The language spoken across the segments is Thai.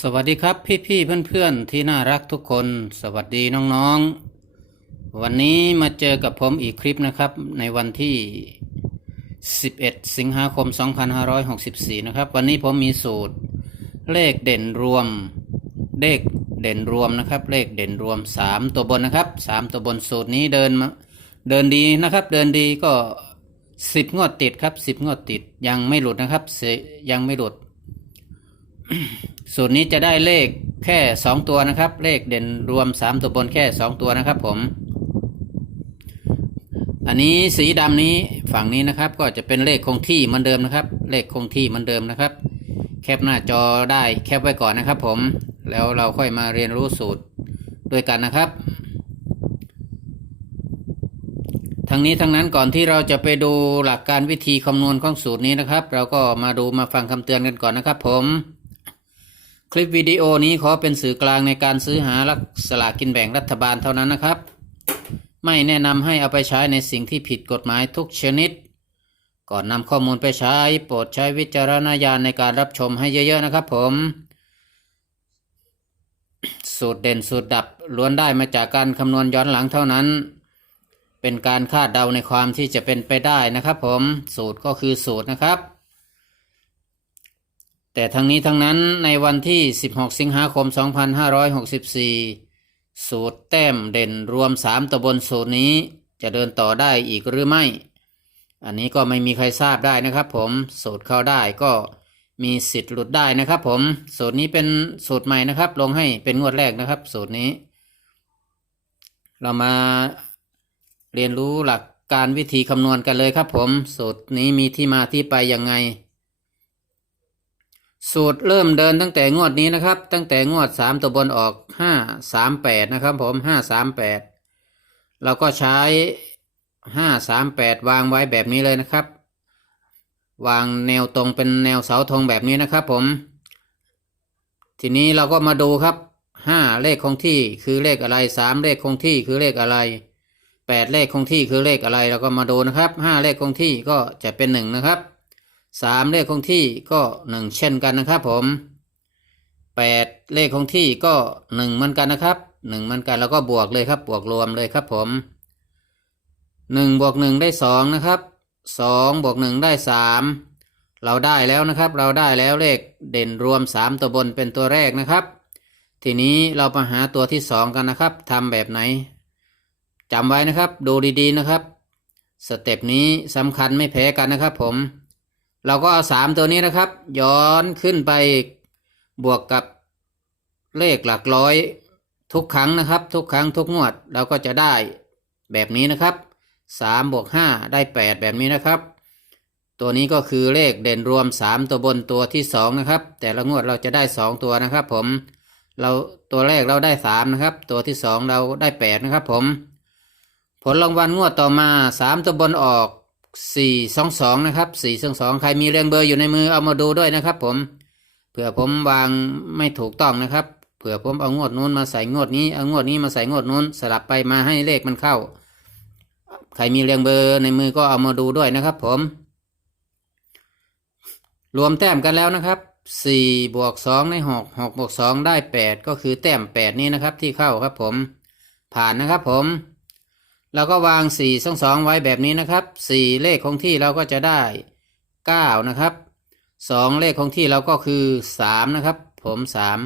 สวัสดีครับพี่พี่ๆเพื่อนๆที่น่ารักทุกคน สวัสดีน้องๆ วันนี้มาเจอกับผมอีกคลิปนะครับ ในวันที่ 11 สิงหาคม 2564 นะครับ วันนี้ผมมีสูตรเลขเด่นรวม เลขเด่นรวมนะครับ เลขเด่นรวม 3 ตัวบนนะครับ 3 ตัวบนสูตรนี้เดินมาเดินดีนะครับ เดินดีก็ 10 งวดติดครับ 10 งวดติดยังไม่หลุดนะครับยังไม่หลุด สูตรนี้จะได้เลขแค่สองตัวนะครับ เลขเด่นรวมสามตัวบนแค่สองตัวนะครับผม อันนี้สีดำนี้ฝั่งนี้นะครับ ก็จะเป็นเลขคงที่เหมือนเดิมนะครับ เลขคงที่เหมือนเดิมนะครับ แคปหน้าจอได้แคปไว้ก่อนนะครับ ผม แล้วเราค่อยมาเรียนรู้สูตรด้วยกันนะครับทั้งนี้ทั้งนั้นก่อนที่เราจะไปดูหลักการวิธีคำนวณของสูตรนี้นะครับ เราก็มาดูมาฟังคำเตือนกันก่อนนะครับผม คลิปวิดีโอนี้ขอเป็นสื่อกลางในการซื้อหาลักสลากกินแบ่งรัฐบาลเท่านั้นนะครับ ไม่แนะนำให้เอาไปใช้ในสิ่งที่ผิดกฎหมายทุกชนิด ก่อนนำข้อมูลไปใช้ โปรดใช้วิจารณญาณในการรับชมให้เยอะๆนะครับผม สูตรเด่นสูตรดับล้วนได้มาจากการคำนวณย้อนหลังเท่านั้น เป็นการคาดเดาในความที่จะเป็นไปได้นะครับผม สูตรก็คือสูตรนะครับ แต่ทั้งนี้ทั้งนั้นในวันที่ 16 สิงหาคม 2564 สูตรแต้มเด่นรวม 3ตัวบนสูตรนี้จะเดินต่อได้อีกหรือไม่ อันนี้ก็ไม่มีใครทราบได้นะครับผม สูตรเข้าได้ก็มีสิทธิ์หลุดได้นะครับผม สูตรนี้เป็นสูตรใหม่นะครับ ลงให้เป็นงวดแรกนะครับ สูตรนี้ เรามาเรียนรู้หลักการวิธีคำนวณกันเลยครับผม สูตรนี้มีที่มาที่ไปยังไง สูตรเริ่มเดินตั้งแต่งวดนี้นะครับ ตั้งแต่งวดสามตัวบนออกห้าสามแปดนะครับผมห้าสามแปดเราก็ใช้ห้าสามแปดวางไว้แบบนี้เลยนะครับ วางแนวตรงเป็นแนวเสาธงแบบนี้นะครับผม ทีนี้เราก็มาดูครับห้าเลขคงที่คือเลขอะไรสามเลขคงที่คือเลขอะไรแปดเลขคงที่คือเลขอะไรเราก็มาดูนะครับห้าเลขคงที่ก็จะเป็นหนึ่งนะครับ สามเลขคงที่ก็หนึ่งเช่นกันนะครับผมแปดเลขคงที่ก็หนึ่งเหมือนกันนะครับหนึ่งเหมือนกันแล้วก็บวกเลยครับบวกรวมเลยครับผมหนึ่งบวกหนึ่งได้สองนะครับสองบวกหนึ่งได้สามเราได้แล้วนะครับ เราได้แล้วเลขเด่นรวมสามตัวบนเป็นตัวแรกนะครับ ทีนี้เรามาหาตัวที่สองกันนะครับทำแบบไหนจำไว้นะครับดูดีๆนะครับ สเต็ปนี้สำคัญไม่แพ้กันนะครับผม เราก็เอาสามตัวนี้นะครับ ย้อนขึ้นไปบวกกับเลขหลักร้อยทุกครั้งนะครับ ทุกครั้งทุกงวดเราก็จะได้แบบนี้นะครับสามบวกห้าได้แปดแบบนี้นะครับ ตัวนี้ก็คือเลขเด่นรวมสามตัวบนตัวที่สองนะครับ แต่ละงวดเราจะได้สองตัวนะครับ ผมเราตัวแรกเราได้สามนะครับ ตัวที่สองเราได้แปดนะครับ ผม ผลรางวัลงวดต่อมาสามตัวบนออก สี่สองสองนะครับสี่สองสองใครมีเรียงเบอร์อยู่ในมือเอามาดูด้วยนะครับ ผมเผื่อผมวางไม่ถูกต้องนะครับเผื่อผมเอางวดนู้นมาใส่งวดนี้เอางวดนี้มาใส่งวดนู้น สลับไปมาให้เลขมันเข้า ใครมีเรียงเบอร์ในมือก็เอามาดูด้วยนะครับ ผม รวมแต้มกันแล้วนะครับสี่บวกสองในหกหกบวกสองได้แปดก็คือแต้มแปดนี้นะครับที่เข้าครับผม ผ่านนะครับผม เราก็วางสี่สองสองไว้แบบนี้นะครับสี่เลขคงที่เราก็จะได้เก้านะครับสองเลขคงที่เราก็คือสามนะครับ ผมสาม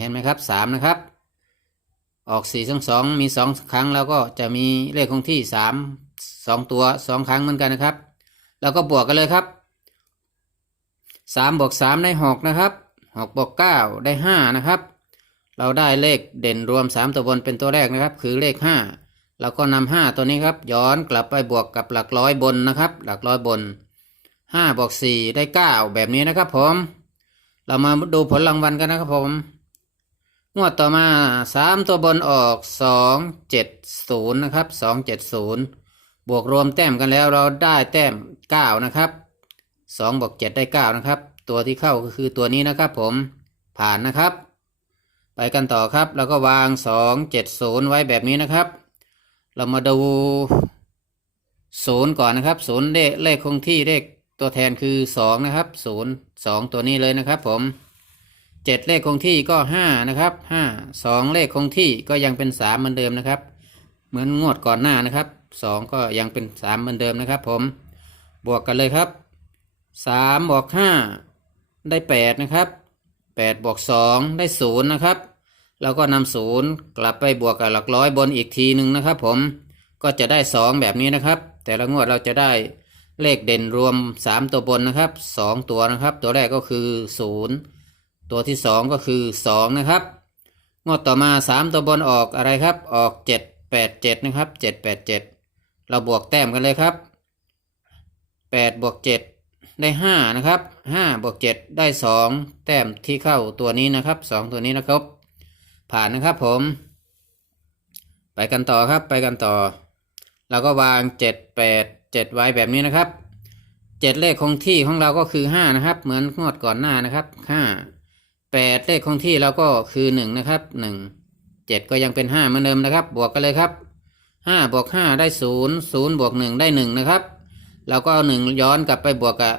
เห็นไหมครับสามนะครับ ออกสี่สองสองมีสองครั้งเราก็จะมีเลขคงที่สามสองตัวสองครั้งเหมือนกันนะครับ แล้วก็บวกกันเลยครับสามบวกสามได้หกนะครับหกบวกเก้าได้ห้านะครับ เราได้เลขเด่นรวมสามตัวบนเป็นตัวแรกนะครับ คือเลขห้า เราก็นำห้าตัวนี้ครับ ย้อนกลับไปบวกกับหลักร้อยบนนะครับ หลักร้อยบนห้าบวกสี่ได้เก้าแบบนี้นะครับผม เรามาดูผลรางวัลกันนะครับผมงวดต่อมาสามตัวบนออกสองเจ็ดศูนย์นะครับสองเจ็ดศูนย์บวกรวมแต้มกันแล้วเราได้แต้มเก้านะครับสองบวกเจ็ดได้เก้านะครับ ตัวที่เข้าก็คือตัวนี้นะครับผมผ่านนะครับ ไปกันต่อครับ แล้วก็วางสองเจ็ดศูนย์ไว้แบบนี้นะครับ เรามาดูศูนย์ก่อนนะครับศูนย์เลขเลขคงที่เลขตัวแทนคือสองนะครับศูนย์สองตัวนี้เลยนะครับ ผมเจ็ดเลขคงที่ก็ห้านะครับห้าสองเลขคงที่ก็ยังเป็นสามเหมือนเดิมนะครับ เหมือนงวดก่อนหน้านะครับสองก็ยังเป็นสามเหมือนเดิมนะครับ ผมบวกกันเลยครับสามบวกห้าได้แปดนะครับแปดบวกสองได้ศูนย์นะครับ แล้วก็นำศูนย์กลับไปบวกกับหลักร้อยบนอีกทีหนึ่งนะครับ ผมก็จะได้สองแบบนี้นะครับ แต่ละงวดเราจะได้เลขเด่นรวมสามตัวบนนะครับสองตัวนะครับ ตัวแรกก็คือศูนย์ตัวที่สองก็คือสองนะครับงวดต่อมาสามตัวบนออกอะไรครับ ออกเจ็ดแปดเจ็ดนะครับเจ็ดแปดเจ็ดเราบวกแต้มกันเลยครับแปดบวกเจ็ดได้ห้านะครับห้าบวกเจ็ดได้สองแต้มที่เข้าตัวนี้นะครับสองตัวนี้นะครับ ผ่านนะครับผม ไปกันต่อครับไปกันต่อ เราก็วางเจ็ดแปดเจ็ดไว้แบบนี้นะครับเจ็ดเลขคงที่ของเราก็คือห้านะครับ เหมือนงวดก่อนหน้านะครับห้าแปดเลขคงที่เราก็คือหนึ่งนะครับหนึ่งเจ็ดก็ยังเป็นห้าเหมือนเดิมนะครับ บวกกันเลยครับห้าบวกห้าได้ศูนย์ศูนย์บวกหนึ่งได้หนึ่งนะครับเราก็เอาหนึ่งย้อนกลับไปบวกกับ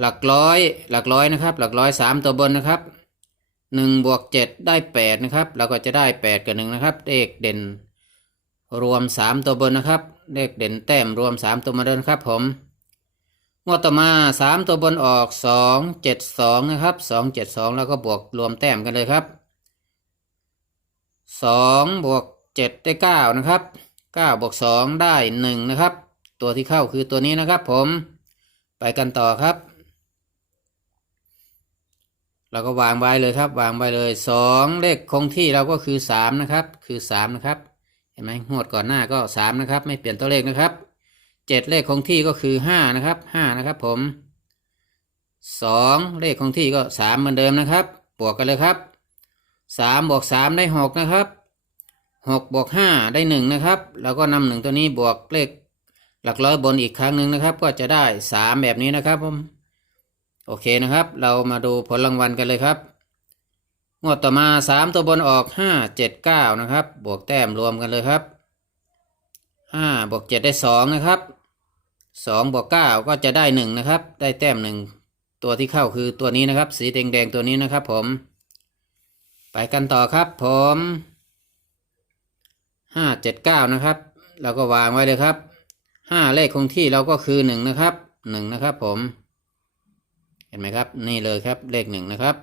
หลักร้อย หลักร้อยนะครับ หลักร้อยสามตัวบนนะครับ หนึ่งบวกเจ็ดได้แปดนะครับเราก็จะได้แปดกับหนึ่งนะครับเลขเด่น รวมสามตัวบนนะครับเลขเด่นแต้มรวมสามตัวบนนครับผมงวดต่อมาสามตัวบนออกสองเจ็ดสองนะครับสองเจ็ดสองแล้วก็บวกรวมแต้มกันเลยครับสองบวกเจ็ดได้เก้านะครับเก้าบวกสองได้หนึ่งนะครับ ตัวที่เข้าคือตัวนี้นะครับผมไปกันต่อครับ เราก็วางไว้เลยครับวางไว้เลยสองเลขคงที่เราก็คือสามนะครับ คือสามนะครับ เห็นไหมงวดก่อนหน้าก็สามนะครับ ไม่เปลี่ยนตัวเลขนะครับเจ็ดเลขคงที่ก็คือห้านะครับห้านะครับผมสองเลขคงที่ก็สามเหมือนเดิมนะครับ บวกกันเลยครับสามบวกสามได้หกนะครับหกบวกห้าได้หนึ่งนะครับ แล้วก็นำหนึ่งตัวนี้บวกเลขหลักร้อยบนอีกครั้งหนึ่งนะครับ ก็จะได้สามแบบนี้นะครับผม โอเคนะครับ เรามาดูผลรางวัลกันเลยครับงวดต่อมาสามตัวบนออกห้าเจ็ดเก้านะครับ บวกแต้มรวมกันเลยครับห้าบวกเจ็ดได้สองนะครับสองบวกเก้าก็จะได้หนึ่งนะครับ ได้แต้มหนึ่งตัวที่เข้าคือตัวนี้นะครับ สีแดงแดงๆตัวนี้นะครับผม ไปกันต่อครับผมห้าเจ็ดเก้านะครับ เราก็วางไว้เลยครับห้าเลขคงที่เราก็คือหนึ่งนะครับหนึ่งนะครับผม เห็นไหมครับ นี่เลยครับเลขหนึ่งนะครับ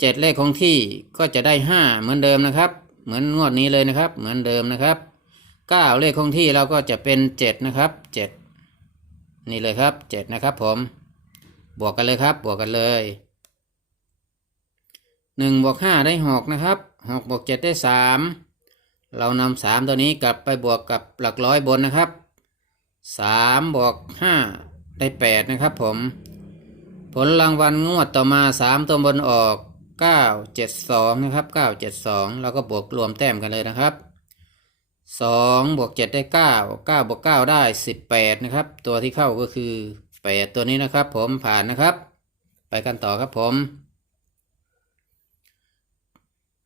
เจ็ดเลขคงที่ก็จะได้ห้าเหมือนเดิมนะครับ เหมือนงวดนี้เลยนะครับ เหมือนเดิมนะครับเก้าเลขคงที่เราก็จะเป็นเจ็ดนะครับเจ็ดนี่เลยครับเจ็ดนะครับผม บวกกันเลยครับ บวกกันเลยหนึ่งบวกห้าได้หกนะครับหกบวกเจ็ดได้สามเรานำสามตัวนี้กลับไปบวกกับหลักร้อยบนนะครับสามบวกห้าได้แปดนะครับผม ผลรางวัลงวดต่อมาสามตัวบนออกเก้าเจ็ดสองนะครับเก้าเจ็ดสองเราก็บวกรวมแต้มกันเลยนะครับสองบวกเจ็ดได้เก้าเก้าบวกเก้าได้สิบแปดนะครับ ตัวที่เข้าก็คือแปดตัวนี้นะครับ ผมผ่านนะครับ ไปกันต่อครับผม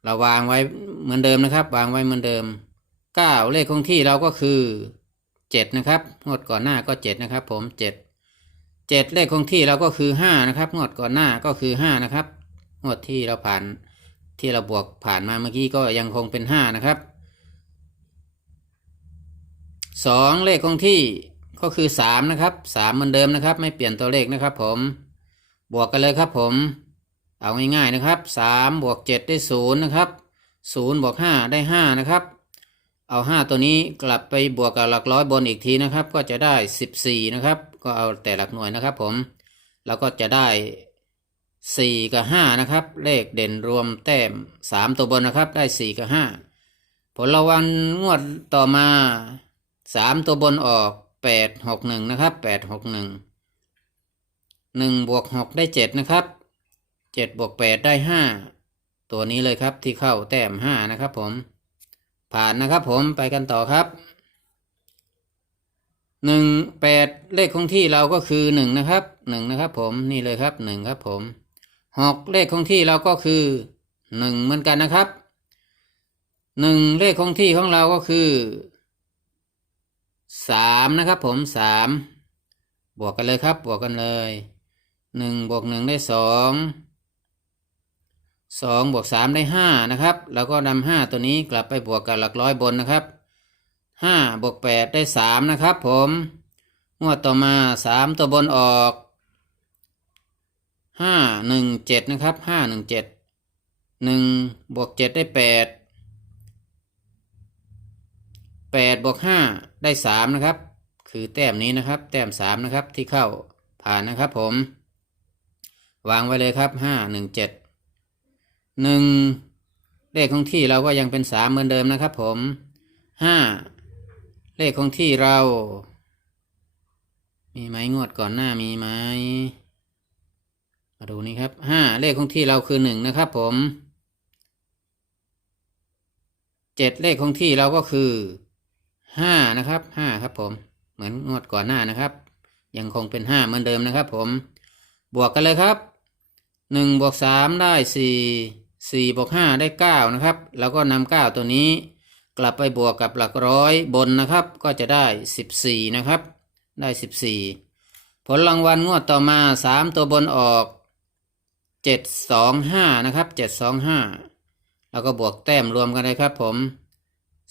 เราวางไว้เหมือนเดิมนะครับ วางไว้เหมือนเดิมเก้าเลขคงที่เราก็คือเจ็ดนะครับงวดก่อนหน้าก็เจ็ดนะครับ ผมเจ็ด เจ็ดเลขคงที่เราก็คือห้านะครับ งวดก่อนหน้าก็คือห้านะครับ งวดที่เราผ่านที่เราบวกผ่านมาเมื่อกี้ก็ยังคงเป็นห้านะครับสองเลขคงที่ก็คือสามนะครับสามเหมือนเดิมนะครับ ไม่เปลี่ยนตัวเลขนะครับ ผมบวกกันเลยครับผม เอาง่ายๆนะครับสามบวกเจ็ดได้ศูนย์นะครับศูนย์บวกห้าได้ห้านะครับเอาห้าตัวนี้กลับไปบวกกับหลักร้อยบนอีกทีนะครับ ก็จะได้สิบสี่นะครับ ก็เอาแต่หลักหน่วยนะครับผมแล้วก็จะได้สี่กับห้านะครับ เลขเด่นรวมแต้มสามตัวบนนะครับ ได้สี่กับห้าผลรางวัลงวดต่อมาสามตัวบนออกแปดหกหนึ่งนะครับแปดหกหนึ่งหนึ่งบวกหกได้เจ็ดนะครับเจ็ดบวกแปดได้ห้าตัวนี้เลยครับที่เข้าแต้มห้านะครับผม ผ่านนะครับผมไปกันต่อครับ หนึ่งแปดเลขคงที่เราก็คือหนึ่งนะครับหนึ่งนะครับ ผมนี่เลยครับหนึ่งครับผมหกเลขคงที่เราก็คือหนึ่งเหมือนกันนะครับหนึ่งเลขคงที่ของเราก็คือสามนะครับ ผมสามบวกกันเลยครับ บวกกันเลยหนึ่งบวกหนึ่งได้สองสองบวกสามได้ห้านะครับ แล้วก็นำห้าตัวนี้กลับไปบวกกับหลักร้อยบนนะครับ ห้าบวกแปดได้สามนะครับผมงวดต่อมาสามตัวบนออกห้าหนึ่งเจ็ดนะครับห้าหนึ่งเจ็ดหนึ่งบวกเจ็ดได้แปดแปดบวกห้าได้สามนะครับ คือแต้มนี้นะครับ แต้มสามนะครับที่เข้าผ่านนะครับผม วางไว้เลยครับห้าหนึ่งเจ็ดหนึ่งเลขของที่เราก็ยังเป็นสามเหมือนเดิมนะครับผมห้า เลขของที่เรา มีไหมงวดก่อนหน้ามีไหมมาดูนี่ครับห้าเลขของที่เราคือหนึ่งนะครับผมเจ็ดเลขของที่เราก็คือห้านะครับห้าครับผมเหมือนงวดก่อนหน้านะครับ ยังคงเป็นห้าเหมือนเดิมนะครับผมบวกกันเลยครับหนึ่งบวกสามได้สี่สี่บวกห้าได้เก้านะครับ แล้วก็นำเก้าตัวนี้ กลับไปบวกกับหลักร้อยบนนะครับ ก็จะได้สิบสี่นะครับ ได้สิบสี่ผลรางวัลงวดต่อมาสามตัวบนออกเจ็ดสองห้านะครับเจ็ดสองห้าแล้วก็บวกแต้มรวมกันเลยครับผม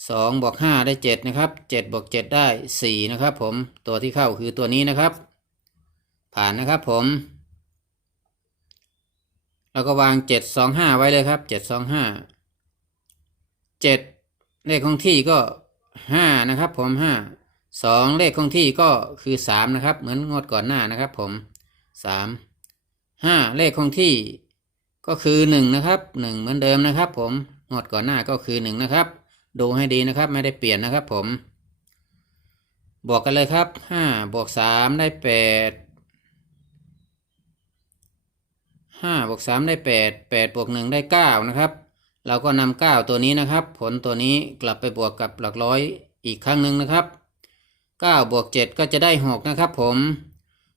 สองบวกห้าได้เจ็ดนะครับเจ็ดบวกเจ็ดได้สี่นะครับผม ตัวที่เข้าคือตัวนี้นะครับ ผ่านนะครับผม แล้วก็วางเจ็ดสองห้าไว้เลยครับเจ็ดสองห้า เลขของที่ก็ห้านะครับผมห้าสองเลขของที่ก็คือสามนะครับ เหมือนงวดก่อนหน้านะครับ ผมสามห้าเลขของที่ก็คือหนึ่งนะครับหนึ่งเหมือนเดิมนะครับ ผมงวดก่อนหน้าก็คือหนึ่งนะครับ ดูให้ดีนะครับ ไม่ได้เปลี่ยนนะครับ ผม บวกกันเลยครับห้าบวกสามได้แปดห้าบวกสามได้แปดแปดบวกหนึ่งได้เก้านะครับ เราก็นำเก้าตัวนี้นะครับ ผลตัวนี้กลับไปบวกกับหลักร้อยอีกครั้งหนึ่งนะครับเก้าบวกเจ็ดก็จะได้หกนะครับผม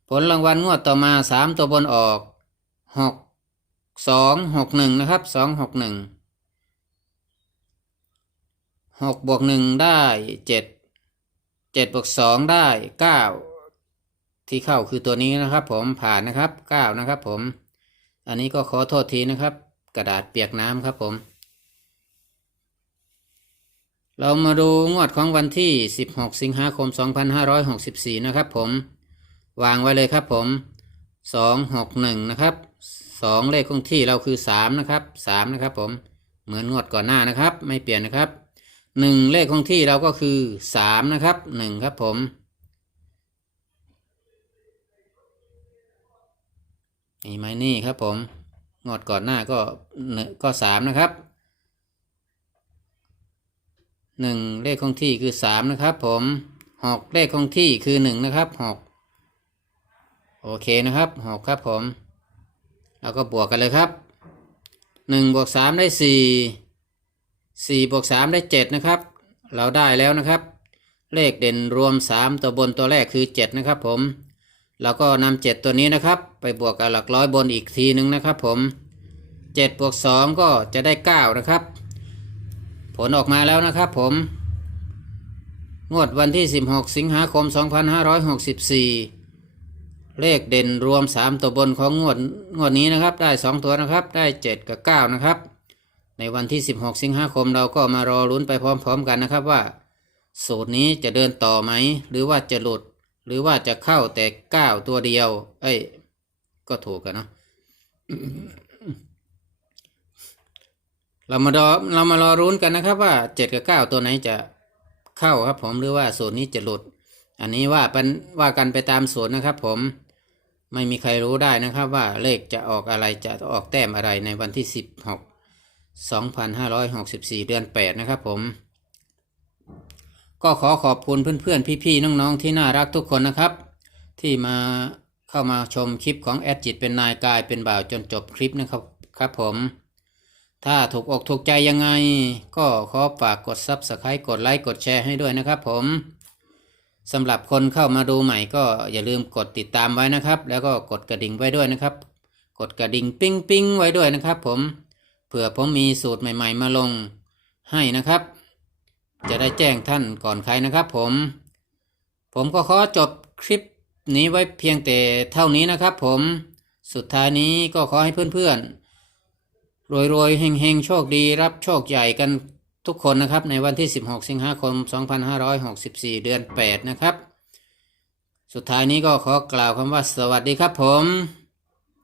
ผลรางวัลงวดต่อมาสามตัวบนออกหกสองหกหนึ่งนะครับสองหกหนึ่งหกบวกหนึ่งได้เจ็ดเจ็ดบวกสองได้เก้าที่เข้าคือตัวนี้นะครับผมผ่านนะครับเก้านะครับผม อันนี้ก็ขอโทษทีนะครับ กระดาษเปียกน้ำครับผม เรามาดูงวดของวันที่ 16 สิงหาคม 2564 นะครับผม วางไว้เลยครับผม 261 นะครับ 2 เลขคงที่เราคือ 3 นะครับ 3 นะครับผม เหมือนงวดก่อนหน้านะครับ ไม่เปลี่ยนนะครับ 1 เลขคงที่เราก็คือ 3 นะครับ 1 ครับผมนี่ไหมนี่ครับผม งวดก่อนหน้าก็ก็สามนะครับ หนึ่งเลขคงที่คือสามนะครับ ผมหกเลขคงที่คือหนึ่งนะครับหกโอเคนะครับหกครับผมแล้วก็บวกกันเลยครับหนึ่งบวกสามได้สี่สี่บวกสามได้เจ็ดนะครับ เราได้แล้วนะครับ เลขเด่นรวมสามตัวบนตัวแรกคือเจ็ดนะครับ ผมแล้วก็นำเจ็ดตัวนี้นะครับ ไปบวกกับหลักร้อยบนอีกทีหนึ่งนะครับ ผมเจ็ดบวกสองก็จะได้เก้านะครับ ลออกมาแล้วนะครับผม งวดวันที่ 16 สิงหาคม 2564 เลขเด่นรวม 3 ตัวบนของงวดงวดนี้นะครับ ได้ 2 ตัวนะครับ ได้ 7 กับ 9 นะครับ ในวันที่ 16 สิงหาคมเราก็มารอลุ้นไปพร้อมๆกันนะครับว่า สูตรนี้จะเดินต่อไหม หรือว่าจะหลุด หรือว่าจะเข้าแต่ 9 ตัวเดียว เอ้ย ก็ถูกกันเนาะ เรามารอเรามารอรุ้นกันนะครับว่าเจ็ดกับเก้าตัวไหนจะเข้าครับผมหรือว่าสูตรนี้จะหลุด อันนี้ว่าเป็นว่ากันไปตามสูตรนะครับ ผมไม่มีใครรู้ได้นะครับว่าเลขจะออกอะไรจะออกแต้มอะไรในวันที่สิบหกสองพันห้าร้อยหกสิบสี่เดือนแปดนะครับผม ก็ขอขอบคุณเพื่อนๆ พี่ๆ น้องๆ ที่น่ารักทุกคนนะครับ ที่มาเข้ามาชมคลิปของแอดจิตเป็นนายกายเป็นบ่าวจนจบคลิปนะครับครับผม ถ้าถูกอกถูกใจยังไง ก็ขอฝากกด Subscribe กดไลค์กดแชร์ให้ด้วยนะครับผมสำหรับคนเข้ามาดูใหม่ก็อย่าลืมกดติดตามไว้นะครับ แล้วก็กดกระดิ่งไว้ด้วยนะครับ กดกระดิ่งปิ้งปิ้งไว้ด้วยนะครับ ผมเผื่อผมมีสูตรใหม่ ๆ มาลงให้นะครับ จะได้แจ้งท่านก่อนใครนะครับ ผม ผมก็ขอจบคลิปนี้ไว้เพียงแต่เท่านี้นะครับ ผมสุดท้ายนี้ก็ขอให้เพื่อนๆ รวยรวยเฮงเฮงโชคดีรับโชคใหญ่กันทุกคนนะครับในวันที่ 16 สิงหาคม 2564 เดือน 8 นะครับ สุดท้ายนี้ก็ขอกล่าวคำว่าสวัสดีครับผม